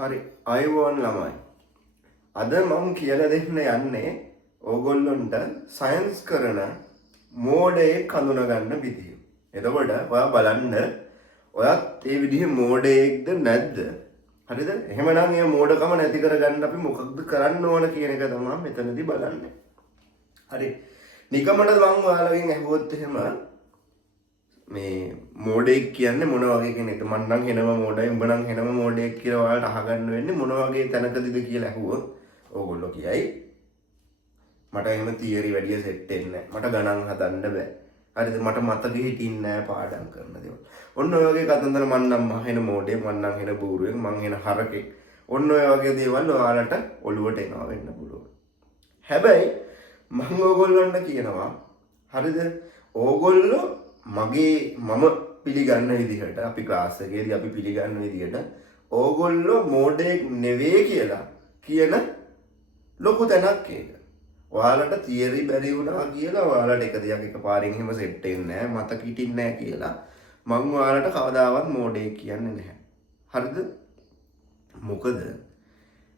හරි අයුවන් ළමයි. අද මම කියලා දෙන්න යන්නේ ඕගොල්ලොන්ට සයන්ස් කරන මෝඩයෙක් හඳුනගන්න විදිය. එතකොට ඔයා බලන්න ඔයත් ඒ විදිහේ මෝඩයෙක්ද නැද්ද? හරිද? එහෙමනම් මේ මෝඩකම නැති කරගන්න අපි මොකක්ද කරන්න ඕන කියන එක තමයි මෙතනදී බලන්නේ. හරි. නිකමට මම ඔයාලගෙන් අහුවොත් එහෙම මේ මෝඩෙක් කියන්නේ මොන වගේ කෙනෙක්ද? මං නම් හෙනම මෝඩයි, උඹ නම් හෙනම මෝඩෙක් කියලා ඔයාලට අහගන්න වෙන්නේ මොන වගේ තැනකදද කියලා අහුවොත් ඕගොල්ලෝ කියයි මට එහෙම තියරි වැඩිය සෙට් වෙන්නේ නැහැ. මට ගණන් හදන්න බෑ. හරිද? මට මතකෙ හිටින්නේ නැහැ පාඩම් කරන දේවල්. ඔන්න ඔය වගේ කතන්දර මං නම් හෙන මෝඩෙක්, මං නම් හෙන බූරුවෙක්, මං හෙන හරකෙක්. ඔන්න ඔය වගේ දේවල් ඔයාලට ඔළුවට එනවා වෙන්න පුළුවන්. හැබැයි මම ඕගොල්ලන්ට කියනවා හරිද? ඕගොල්ලෝ මම පිළිගන්න විදිහට අපි ක්ලාස් එකේදී අපි පිළිගන්න විදිහට ඕගොල්ලෝ මෝඩෙක් නෙවෙයි කියලා කියන ලොකු තැනක් ඒක. ඔයාලට තියරි බැරි වුණා කියලා ඔයාලට එක දෙයක් එකපාරින් එහෙම සෙට් වෙන්නේ නැහැ, මතක හිටින්නේ නැහැ කියලා මම ඔයාලට කවදාවත් මෝඩෙක් කියන්නේ නැහැ. හරිද? මොකද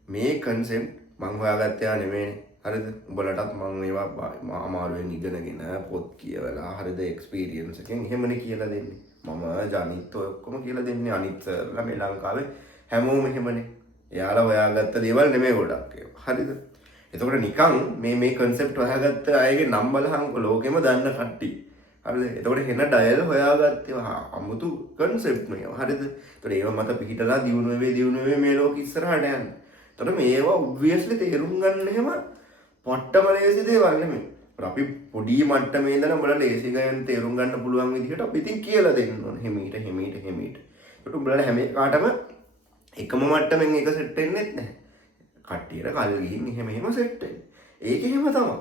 මේ කන්සෙප්ට් මම හොයාගත්තා නෙමෙයි. හරිද? උඹලටත් මම ඒවා අමාරුවෙන් ඉගෙනගෙන පොත් කියවලා හරිද එක්ස්පීරියන්ස් එකෙන් එහෙමනේ කියලා දෙන්නේ. මම ජනිත් ඔය ඔක්කොම කියලා දෙන්නේ අනිත් සර්ලා මේ ලංකාවේ හැමෝම එහෙමනේ. එයාලා හොයාගත්ත දේවල් නෙමෙයි ගොඩක් ඒවා. හරිද? එතකොට නිකන් මේ කන්සෙප්ට් හොයාගත්ත අයගේ නම් බලහංකො ලෝකෙම දන්න කට්ටිය. හරිද? එතකොට හෙන ඩයල් හොයාගත්තේ අමුතු කන්සෙප්ට් මේවා. හරිද? එතකොට ඒව මත පිහිටලා දියුණු වෙවි මේ ලෝකෙ ඉස්සරහට යන්න. එතකොට මේවා ඔබ්වියස්ලි තේරුම් ගන්න එහෙම පොට්ටම ලේසි දේවල් නෙමෙයි. අපි පොඩි මට්ටමේ ඉඳලා උඹලා ලේසි ගයන් තේරුම් ගන්න පුළුවන් විදිහට අපි ඉතින් කියලා දෙන්න ඕන. හිමීට. ඒකට උඹලා හැම එකටම එකම මට්ටමින් එක සෙට් වෙන්නේ නැහැ. කට්ටියට කල් ගිහින් එහෙම සෙට් වෙන්නේ. ඒක එහෙම තමයි.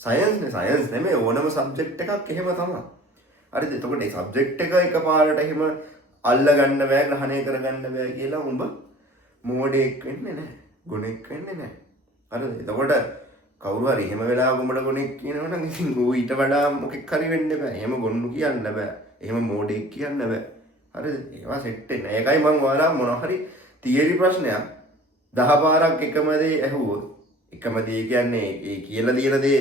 සයන්ස් නෙමෙයි ඕනම සබ්ජෙක්ට් එකක් එහෙම තමයි. හරිද? එතකොට මේ සබ්ජෙක්ට් එක එකපාරට එහෙම අල්ල ගන්න බෑ, ග්‍රහණය කරගන්න බෑ කියලා උඹ මෝඩෙක් වෙන්නේ නැහැ. ගුණෙක් වෙන්නේ නැහැ. හරිද? එතකොට කවුරු හරි එහෙම වෙලාවක උඹට ගොනෙක් කියනවනම් ඉතින් ඌ ඊට වඩා මොකෙක් හරි වෙන්න බෑ. එහෙම ගොන්නු කියන්න බෑ. එහෙම මෝඩෙක් කියන්න බෑ. හරිද? ඒවා සෙට් වෙන්නේ. ඒකයි මම ඔයාලා මොනවා හරි තියරි ප්‍රශ්නයක් 10 පාරක් එකම දේ ඇහුවොත් එකම දේ කියන්නේ ඒ කියලා දින දේ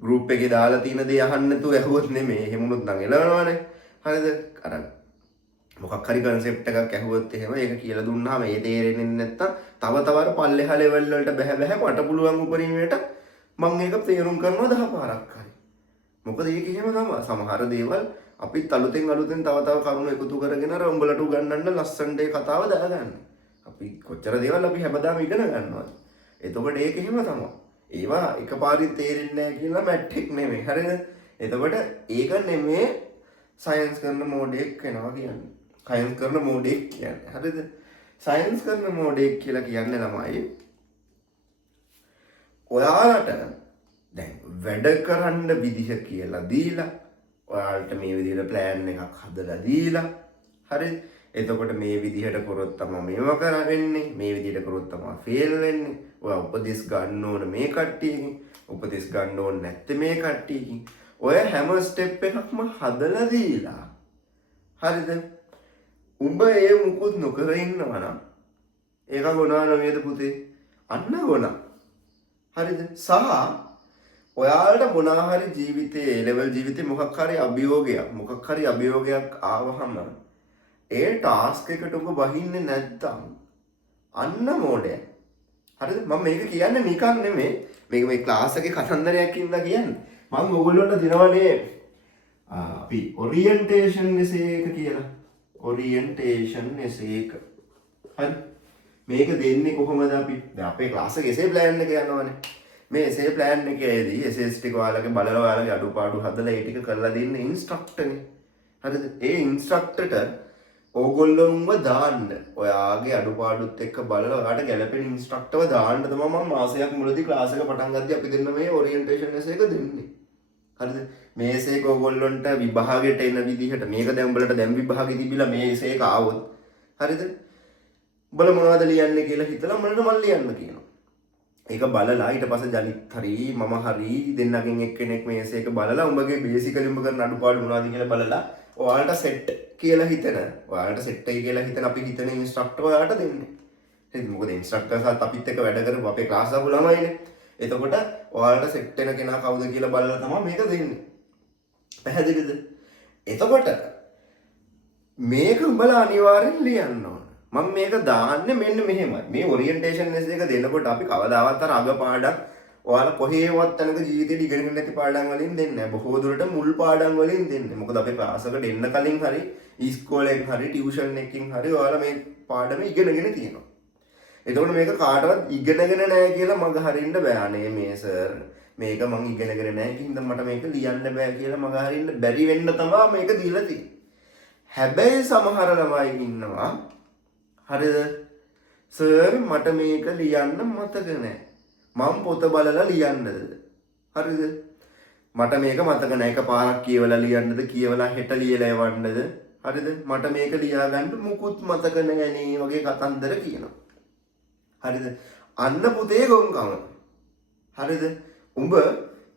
ගෲප් එකේ දාලා තියෙන දේ අහන්න නැතුව ඇහුවොත් නෙමෙයි. එහෙම උනොත් නම් එළවනවනේ. හරිද? අර මොකක් හරි කන්සෙප්ට් එකක් ඇහුවොත් එහෙම ඒක කියලා දුන්නාම ඒ තේරෙන්නේ නැත්තම් තව අර පල්ලෙහා ලෙවල් වලට බැහැ මට පුළුවන් උපරිමයට මම ඒක තේරුම් කරනවා 10 පාරක් හරි. මොකද ඒක එහෙම තමයි. සමහර දේවල් අපිත් අලුතෙන් තව කරුණු එකතු කරගෙන අර උඹලට උගන්වන්න ලස්සනට ඒ කතාව දාගන්න. අපි කොච්චර දේවල් අපි හැමදාම ඉගෙන ගන්නවද? එතකොට ඒක එහෙම තමයි. ඒවා එකපාරින් තේරෙන්නේ නැහැ කියලා මැට්‍රික් නෙමෙයි. හරිද? එතකොට ඒක නෙමෙයි සයන්ස් කරන මෝඩෙක් වෙනවා කියන්නේ. සයන්ස් කරන මෝඩෙක් කියන්නේ. හරිද? සයන්ස් කරන මෝඩෙක් කියලා කියන්නේ ළමයි ඔයාලට දැන් වැඩ කරන්න විදිහ කියලා දීලා ඔයාලට මේ විදිහට ප්ලෑන් එකක් හදලා දීලා හරිද? එතකොට මේ විදිහට කරොත් තමයි මේව කරවෙන්නේ, මේ විදිහට කරොත් තමයි ෆේල් වෙන්නේ. ඔයා උපදෙස් ගන්න ඕන මේ කට්ටියකින්, උපදෙස් ගන්න ඕන නැත්තේ මේ කට්ටියකින්. ඔය හැම ස්ටෙප් එකක්ම හදලා දීලා හරිද? උඹ ඒ මුකුත් නොකර ඉන්නවා නම් ඒක ගොනා නෙවෙයිද පුතේ? අන්න ගොනා. හරිද? සහ ඔයාලට මොනවා හරි ජීවිතේ ලෙවල් ජීවිතේ මොකක් හරි අභියෝගයක් ආවහම ඒ ටාස්ක් එකට ඔබ වහින්නේ නැත්තම් අන්න මෝඩය. හරිද? මම මේක කියන්නේ නිකන් නෙමෙයි. මේක මේ ක්ලාස් එකේ කතන්දරයක් ඉඳලා කියන්නේ. මම ඔයගොල්ලන්ට දිනවනේ අපි ඔරියන්ටේෂන් එසේ එක කියලා. ඔරියන්ටේෂන් එසේ එක. හරි? මේක දෙන්නේ කොහොමද අපි? දැන් අපේ ක්ලාස් එකේ එසේ ප්ලෑන් එක යනවානේ. මේ එසේ ප්ලෑන් එකේදී එසේස් ටික ඔයාලගේ බලලා ඔයාලගේ අඩුපාඩු හදලා ඒ ටික කරලා දෙන්නේ ඉන්ස්ට්‍රක්ටර්නේ. හරිද? ඒ ඉන්ස්ට්‍රක්ටර්ට ඕගොල්ලොන්ව දාන්න. ඔයාගේ අඩුපාඩුත් එක්ක බලලා ඔයාට ගැළපෙන ඉන්ස්ට්‍රක්ටර්ව දාන්න තමයි මම මාසයක් මුලදී ක්ලාස් එක පටන් ගත්තී අපි දෙන්න මේ ඔරියන්ටේෂන් එසේ එක දෙන්නේ. හරිද? මේ එසේ එක ඕගොල්ලොන්ට විභාගයට එන විදිහට මේක දැන් උඹලට දැන් විභාගෙ තිබිලා මේ එසේ එක ආවොත් හරිද? උඹලා මොනවද ලියන්නේ කියලා හිතලා මම ලියන්න කියනවා. ඒක බලලා ඊට පස්සේ ජනිත් හරි මම හරි දෙන්නගෙන් එක්කෙනෙක් මේ එසේ එක බලලා උඹගේ බේසිකලි උඹ කරන අඩුපාඩු මොනවද කියලා බලලා ඔයාලට සෙට් කියලා හිතන ඔයාලට සෙට් එකයි කියලා හිතන අපි හිතන ඉන්ස්ට්‍රක්ටර් ඔයාලට දෙන්නේ. හරිද? මොකද ඉන්ස්ට්‍රක්ටර්ස්ලාත් අපිත් එක්ක වැඩ කරපු අපේ ක්ලාස් දාපු ළමයිනේ. එතකොට ඔයාලට සෙට් වෙන කෙනා කවුද කියලා බලලා තමයි මේක දෙන්නේ. පැහැදිලිද? එතකොට මේක උඹලා අනිවාර්යෙන් ලියන්න ඕන. මම මේක දාන්නේ මෙන්න මෙහෙමයි. මේ ඔරියන්ටේෂන් ලෙස් එක දෙනකොට අපි කවදාවත් අර අග පාඩම් ඔයාලා කොහේවත් තැනක ජීවිතේට ඉගෙනගෙන නැති පාඩම් වලින් දෙන්නේ නැහැ. බොහෝ දුරට මුල් පාඩම් වලින් දෙන්නේ. මොකද අපි ක්ලාස් එකට එන්න කලින් හරි ඉස්කෝලේකින් හරි ටියුෂන් එකකින් හරි ඔයාලා මේ පාඩම ඉගෙනගෙන තියෙනවා. එතකොට මේක කාටවත් ඉගෙනගෙන නැහැ කියලා මග හරින්න බෑ. අනේ මේ සර් මේක මං ඉගෙනගෙන නැහැ කින්ද මට මේක ලියන්න බෑ කියලා මග හරින්න බැරි වෙන්න තමයි මේක දීලා තියෙන්නේ. හැබැයි සමහර ළමයි ඉන්නවා හරිද සර් මට මේක ලියන්න මතක නැහැ. මම පොත බලලා ලියන්නද? හරිද? මට මේක මතක නැහැ. එකපාරක් කියවලා ලියන්නද? කියවලා හෙට ලියලා එවන්නද? හරිද? මට මේක ලියාගන්න මුකුත් මතක නැහැ නේ වගේ කතන්දර කියනවා. හරිද? අන්න පුතේ ගොංකම. හරිද? උඹ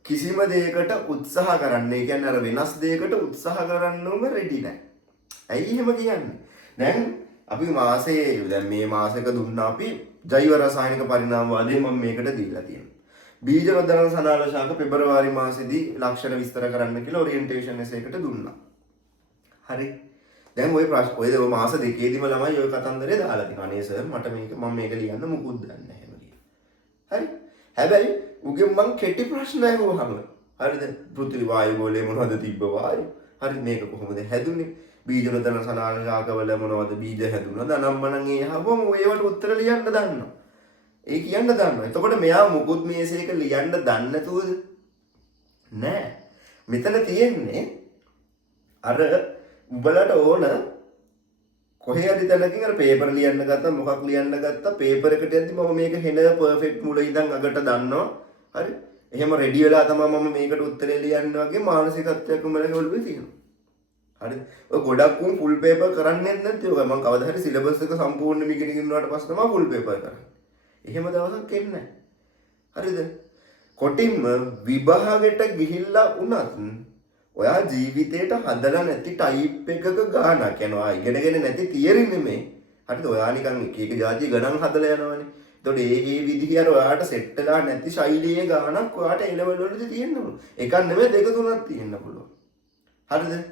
කිසිම දෙයකට උත්සාහ කරන්න. ඒ කියන්නේ අර වෙනස් දෙයකට උත්සාහ කරන්න උඹ රෙඩි නැහැ. ඇයි එහෙම කියන්නේ? දැන් අපි දැන් මේ මාසෙක දුන්නා අපි ජෛව රසායනික පරිණාමවාදය මම මේකට දීලා තියෙනවා. බීජ රෝධන සනාල ශාක පෙබරවාරි මාසෙදී ලක්ෂණ විස්තර කරන්න කියලා ඔරියන්ටේෂන් එකට දුන්නා. හරි. දැන් ওই මාස දෙකේදීම ළමයි ওই කතන්දරේ දාලා තියෙනවා. අනේ සර් මට මම මේක ලියන්න මුකුත් දන්නේ නැහැ කියලා. හරි. හැබැයි උගෙන් මං කෙටි ප්‍රශ්න අහුවහම හරිද? පෘථිවි වායු ගෝලයේ මොනවද තිබ්බ වායු? හරි මේක කොහොමද හැදුනේ? බීජ රෝධන සනාල ශාකවල මොනවද බීජ හැදුනද? අනම්මනම් ඒ අහුවම ඒවට උත්තර ලියන්න දන්නවා. ඒ කියන්න දන්නවා. එතකොට මෙයා මුකුත් මේසේක ලියන්න දන්නේ නැතුවද? නෑ. මෙතන තියෙන්නේ අර උඹලට ඕන කොහේ හරි තැනකින් අර පේපර් ලියන්න ගත්තා මොකක් ලියන්න ගත්තා පේපර් එකට යද්දි මම මේක හෙන පර්ෆෙක්ට් මුල ඉඳන් අගට දන්නවා. හරි. එහෙම රෙඩි වෙලා තමයි මම මේකට උත්තරේ ලියන්නේ වගේ මානසිකත්වයක් උඹලගේ ඔළුවේ තියෙනවා. හරි. ඔය ගොඩක් උන් ෆුල් පේපර් කරන්නේ නැත්නම් ඔය මම කවදා හරි සිලබස් එක සම්පූර්ණයෙන්ම ඉගෙන ගන්නවට පස්සේ තමයි ෆුල් පේපර් කරන්නේ. එහෙම දවසක් එන්නේ නැහැ. හරිද? කොටින්ම විභාගෙට ගිහිල්ලා වුණත් ඔයා ජීවිතේට හදලා නැති ටයිප් එකක ගානක් යනවා. ඉගෙනගෙන නැති තියරි නෙමෙයි. හරිද? ඔයා නිකන් එක එක જાති ගණන් හදලා යනවනේ. එතකොට ඒ විදිහේ අර ඔයාට සෙට් වෙලා නැති ශෛලියේ ගානක් ඔයාට A level වලදී තියෙන්න ඕන. එකක් නෙමෙයි දෙක තුනක් තියෙන්න පුළුවන්. හරිද?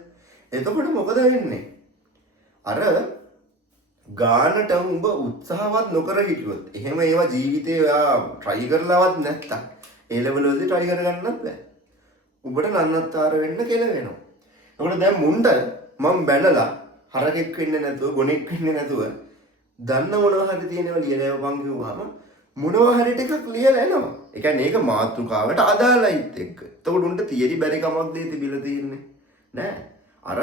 එතකොට මොකද වෙන්නේ? අර ගානට උඹ උත්සාහවත් නොකර හිටියොත් එහෙම ඒවා ජීවිතේ ඔයා try කරලවත් නැත්තම් A level වලදී try කරගන්නත් බෑ. උඹට නන්නත්තර වෙන්න කියලා වෙනවා. ඒකට දැන් මුණ්ඩ මම බැලලා හරකෙක් වෙන්නේ නැතුව ගොනෙක් වෙන්නේ නැතුව දන්න මොනවා හරි තියෙනවා ලියලා යවපන් කිව්වම මොනවා හරි ටිකක් ලියලා එනවා. ඒ කියන්නේ ඒක මාතෘකාවට අදාළයිත් එක්ක. එතකොට උන්ට තියරි බැරි කමක් දෙයි තිබිලා තියෙන්නේ. නෑ. අර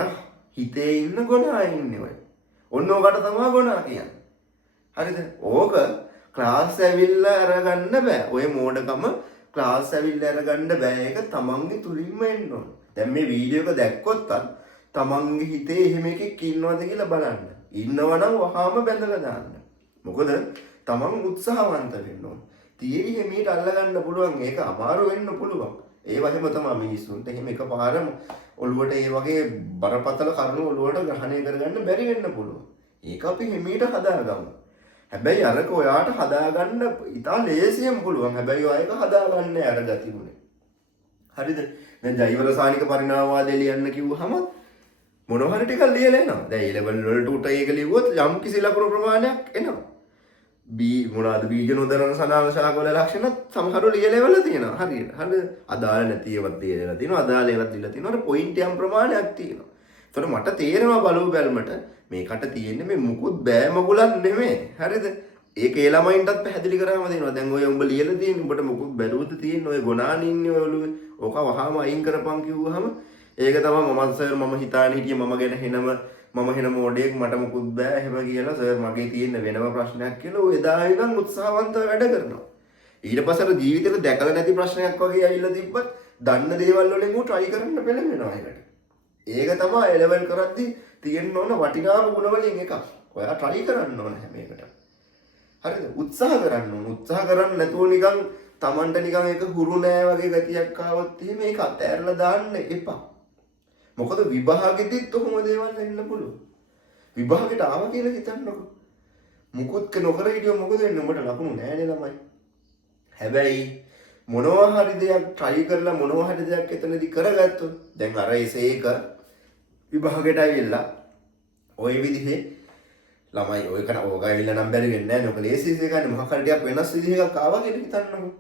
හිතේ ඉන්න ගොනා ඉන්නේ ඔය. ඔන්න ඔකට තමයි ගොනා කියන්නේ. හරිද? ඕක ක්ලාස් ඇවිල්ලා අරගන්න බෑ. ඔය මෝඩකම ක්ලාස් ඇවිල්ලා අරගන්න බෑ. ඒක තමන්ගේ තුලින්ම එන්න ඕන. දැන් මේ වීඩියෝ එක දැක්කොත් තමන්ගේ හිතේ එහෙම එකෙක් ඉන්නවද කියලා බලන්න. ඉන්නවනම් වහාම බැඳලා දාන්න. මොකද තමන් උත්සාහවන්ත වෙන්න ඕන. තියරි හැමීට අල්ලගන්න පුළුවන්. ඒක අමාරු වෙන්න පුළුවන්. ඒ වගේම තමයි මිනිස්සුන්ට එහෙම එකපාරම ඔළුවට ඒ වගේ බරපතල කරුණු ඔළුවට ග්‍රහණය කරගන්න බැරි වෙන්න පුළුවන්. ඒක අපි හැමීට හදාගමු. හැබැයි අරක ඔයාට හදාගන්න ඉතා ලේසියෙන් පුළුවන්. හැබැයි ඔයා ඒක හදාගන්න අර ගතියුනේ. හරිද? දැන් ජෛව රසායනික පරිණාමවාදය ලියන්න කිව්වහම මොනවා හරි ටිකක් ලියලා එනවා. දැන් ඒ ලෙවල් වලට උට ඒක ලිව්වොත් යම් කිසි ලකුණු ප්‍රමාණයක් එනවා. මොනවාද බීජ නොදරන සනාල ශාකවල ලක්ෂණ සමහරව ලියලා ඉවරලා තියෙනවා. හරියට. හරිද? අදාළ නැති ඒවාත් ලියලා තියෙනවා. අදාළ ඒවාත් දීලා තියෙනවා. අර පොයින්ට් යම් ප්‍රමාණයක් තියෙනවා. ඒතර මට තේරෙනවා බලව බැලමට මේකට තියෙන්නේ මේ මුකුත් බෑ මගුලක් නෙමෙයි. හරිද? ඒක ඒ ළමයින්ටත් පැහැදිලි කරාම දෙනවා. දැන් ඔය උඹ ලියලා තියෙන්නේ උඹට මුකුත් බැලුවද තියෙන්නේ ඔය ගොනාන ඉන්නේ ඔය ඔළුවේ. ඕක වහාම අයින් කරපන් කිව්වහම ඒක තමයි මමත් සර් මම හිතාන හිටියේ මම ගැන හෙන මොඩේක් මට මුකුත් බෑ එහෙම කියලා සර් මගේ තියෙන වෙනම ප්‍රශ්නයක් කියලා ඔය එදා ඉඳන් උත්සාහවන්තව වැඩ කරනවා. ඊට පස්සේ අර ජීවිතේට දැකලා නැති ප්‍රශ්නයක් වගේ ඇවිල්ලා තිබ්බත් දන්න දේවල් වලින් ඌ try කරන්න පෙළඹෙනවා ඒකට. ඒක තමයි A level කරද්දි තියෙන්න ඕන වටිනාම ගුණ වලින් එකක්. ඔයා try කරන්න ඕන හැම එකටම. හරිද? උත්සාහ කරන්න ඕන. උත්සාහ කරන්නේ නැතුව නිකන් Tamanට නිකන් ඒක හුරු නෑ වගේ ගතියක් ආවොත් එහෙම ඒක අතෑරලා දාන්න එපා. මොකද විභාගෙදිත් ඔහොම දේවල් එන්න පුළුවන්. විභාගෙට ආව කියලා හිතන්නකො. මුකුත් නොකර හිටියොත් මොකද වෙන්නේ? උඹට ලකුණු නෑනේ ළමයි. හැබැයි මොනවා හරි දෙයක් try කරලා මොනවා හරි දෙයක් එතනදී කරගත්තොත් දැන් අර ඒක විභාගයට ඇවිල්ලා ওই විදිහේ ළමයි ඔය කන ඕක ඇවිල්ලා නම් බැරි වෙන්නේ නැහැ නේ. ඔක ලේසි එකක් නේ. මොකක් හරි ටිකක් වෙනස් විදිහක් ආවා කියලා හිතන්නකෝ.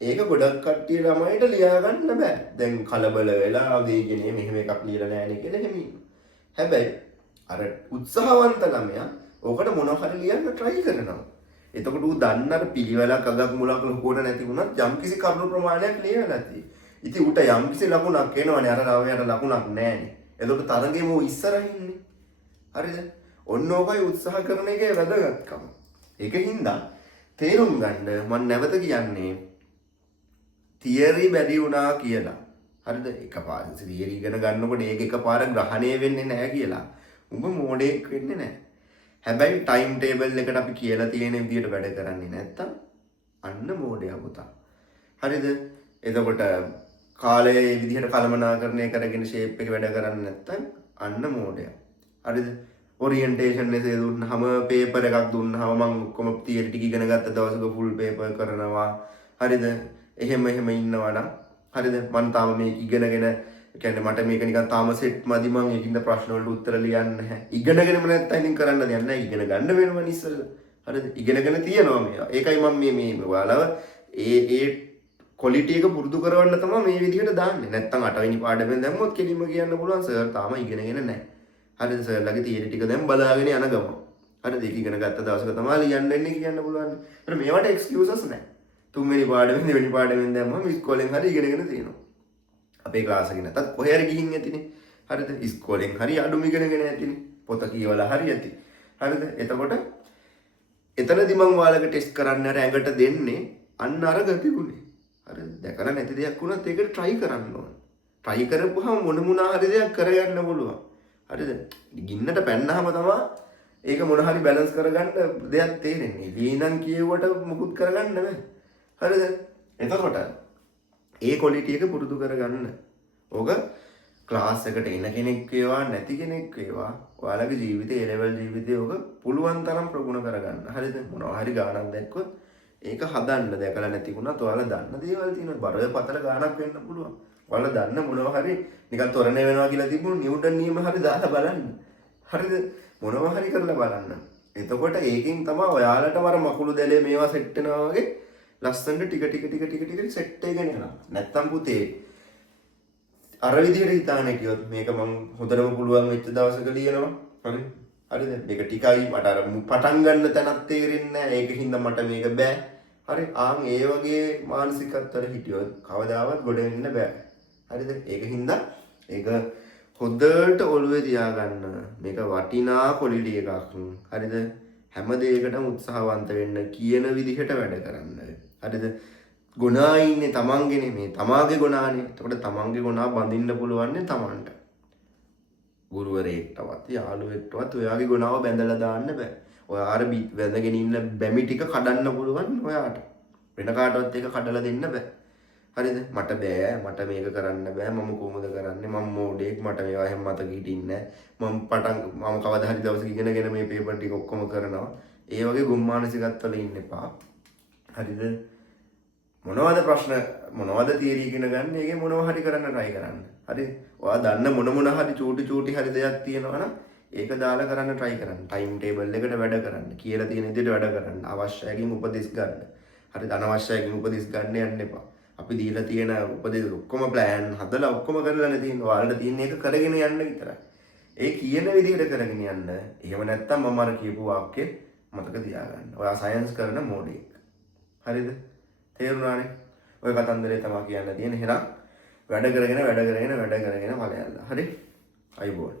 ඒක ගොඩක් කට්ටිය ළමයිට ලියා ගන්න බෑ. දැන් කලබල වෙලා වේගනේ මෙහෙම එකක් ලියලා නැහැ නේ කියලා එහෙම ඉන්නවා. හැබැයි අර උත්සාහවන්ත ළමයා ඕකට මොනවා හරි ලියන්න try කරනවා. එතකොට ඌ දන්න අර පිළිවෙලක් අගක් මුලක් ලොකුවට නැති වුණත් යම්කිසි කරුණු ප්‍රමාණයක් ලියලා තියෙයි. ඉතින් ඌට යම්කිසි ලකුණක් එනවනේ අර ළමයාට ලකුණක් නැහැනේ. එතකොට තරගෙම ඌ ඉස්සරහින්නේ. හරිද? ඔන්න ඕකයි උත්සාහ කරන එකේ වැදගත්කම. ඒකින්ද තේරුම් ගන්න මම නැවත කියන්නේ තියරි බැරි වුණා කියලා. හරිද? එකපාරට තියරි ඉගෙන ගන්නකොට ඒක එකපාර ග්‍රහණය වෙන්නේ නැහැ කියලා. උඹ මොඩේක් වෙන්නේ නැහැ. හැබැයි ටයිම් ටේබල් එකට අපි කියලා තියෙන විදියට වැඩ කරන්නේ නැත්තම් අන්න මෝඩයා පුතා. හරිද? එතකොට කාලයේ විදිහට කළමනාකරණය කරගෙන ෂේප් එක වැඩ කරන්නේ නැත්තම් අන්න මෝඩයා. හරිද? ඔරියන්ටේෂන් එකේ දුන්නාම පේපර් එකක් දුන්නාම මම ඔක්කොම තියරි ටික ඉගෙන ගත්ත දවසක ෆුල් පේපර් කරනවා. හරිද? එහෙම ඉන්නවා නම් හරිද? මම තාම මේක ඉගෙනගෙන කියන්නේ මට මේක නිකන් තාම සෙට් මදි මම ඒකින්ද ප්‍රශ්න වලට උත්තර ලියන්නේ නැහැ. ඉගෙනගෙනම නැත්තම් ඉතින් කරන්න දෙයක් නැහැ. ඉගෙන ගන්න වෙනවනේ ඉස්සෙල්ලා. හරිද? ඉගෙනගෙන තියෙනවා මේවා. ඒකයි මම මේ ඔයාලව ඒ ක්වොලිටි එක පුරුදු කරවන්න තමයි මේ විදිහට දාන්නේ. නැත්තම් 8 වෙනි පාඩමෙන් දැම්මොත් කෙලින්ම කියන්න පුළුවන් සර් තාම ඉගෙනගෙන නැහැ. හරිද? සර්ලගේ තියරි ටික දැන් බලාගෙන යන ගම. හරිද? ඒක ඉගෙන ගත්ත දවසක තමයි ලියන්න වෙන්නේ කියන්න පුළුවන්. ඒත් මේවට එක්ස්කියුසස් නැහැ. 3 වෙනි පාඩමෙන් 2 වෙනි පාඩමෙන් දැම්මම ඉස්කෝලෙන් හරි ඉගෙනගෙන තියෙනවා. අපේ ක්ලාස් එකේ නැතත් කොහේ හරි ගිහින් ඇතිනේ. හරිද? ඉස්කෝලෙන් හරි අඩුම ඉගෙනගෙන ඇතිනේ. පොත කියවලා හරි ඇති. හරිද? එතකොට එතනදි මම ඔයාලට ටෙස්ට් කරන්න අර ඇඟට දෙන්නේ අන්න අර ගතිගුණේ. හරිද? දැකලා නැති දෙයක් වුණත් ඒකට try කරන්න ඕන. try කරපුවාම මොන හරි දෙයක් කරගන්න පුළුවන්. හරිද? ගින්නට පැන්නාම තමයි ඒක මොන හරි බැලන්ස් කරගන්න දෙයක් තේරෙන්නේ. ලීනම් කියුවට මුකුත් කරගන්න බෑ. හරිද? එතකොට ඒ ක්වොලිටි එක පුරුදු කරගන්න. ඕක ක්ලාස් එකට එන කෙනෙක් වේවා නැති කෙනෙක් වේවා ඔයාලගේ ජීවිතේ A level ජීවිතේ ඕක පුළුවන් තරම් ප්‍රගුණ කරගන්න. හරිද? මොනවා හරි ගානක් දැක්කොත් ඒක හදන්න. දැකලා නැති වුණත් ඔයාලා දන්න දේවල් තියෙනවා. බරපතල ගානක් වෙන්න පුළුවන්. ඔයාලා දන්න මොනවා හරි නිකන් තොරණේ වෙනවා කියලා තිබුණු නිව්ටන් නියම හරි දාලා බලන්න. හරිද? මොනවා හරි කරලා බලන්න. එතකොට ඒකෙන් තමයි ඔයාලට වර මකුළු දැලේ මේවා සෙට් වෙනවා වගේ ලස්සනට ටික සෙට් එකගෙන යනවා. නැත්තම් පුතේ අර විදිහට හිතානේ කියොත් මේක මම හොඳටම පුළුවන් වෙච්ච දවසක ලියනවා. හරි? හරිද? මේක ටිකයි මට අර පටන් ගන්න තැනක් තේරෙන්නේ නැහැ. ඒකින්ද මට මේක බෑ. හරි? ආන් ඒ වගේ මානසිකත්වවල හිටියොත් කවදාවත් ගොඩ වෙන්න බෑ. හරිද? ඒකින්ද ඒක හොඳට ඔළුවේ තියාගන්න. මේක වටිනා ක්වොලිටි එකක්. හරිද? හැම දෙයකටම උත්සාහවන්ත වෙන්න කියන විදිහට වැඩ කරන්න. හරිද? ගුණා ඉන්නේ තමන්ගේ නෙමේ තමාගේ ගුණානේ. එතකොට තමන්ගේ ගුණා බඳින්න පුළුවන් නේ තමන්ට. ගුරුවරයෙක්ටවත් යාළුවෙක්ටවත් ඔයාගේ ගුණාව බැඳලා දාන්න බෑ. ඔයාට වැඳගෙන ඉන්න බැමි ටික කඩන්න පුළුවන් ඔයාට. වෙන කාටවත් ඒක කඩලා දෙන්න බෑ. හරිද? මට බෑ මට මේක කරන්න බෑ මම කොහොමද කරන්නේ මම මෝඩෙක් මට මේවා හැම මතක හිටින්නේ නැහැ. මම කවදා හරි දවසක ඉගෙනගෙන මේ පේපර් ටික ඔක්කොම කරනවා. ඒ වගේ ගුම්මානසිකත්වල ඉන්න එපා. හරිද? මොනවද ප්‍රශ්න මොනවද තියරි ඉගෙන ගන්න ඒකේ මොනවා හරි කරන්න try කරන්න. හරි? ඔයා දන්න මොන හරි චූටි හරි දෙයක් තියෙනවා නම් ඒක දාලා කරන්න try කරන්න. ටයිම් ටේබල් එකට වැඩ කරන්න. කියලා තියෙන විදිහට වැඩ කරන්න. අවශ්‍යයෙන් උපදෙස් ගන්න. හරිද? අනවශ්‍යයෙන් උපදෙස් ගන්න යන්න එපා. අපි දීලා තියෙන උපදෙස් ඔක්කොම plan හදලා ඔක්කොම කරලානේ තියෙන්නේ. ඔයාලට තියෙන එක කරගෙන යන්න විතරයි. ඒ කියන විදිහට කරගෙන යන්න. එහෙම නැත්තම් මම අර කියපු වාක්‍යෙ මතක තියාගන්න. ඔයා සයන්ස් කරන මෝඩෙක්. හරිද? තේරුණානේ? ඔය කතන්දරේ තමයි කියන්න තියෙන්නේ. එහෙනම් වැඩ කරගෙන ඵලයල්ලා. හරි? අයිබෝල්.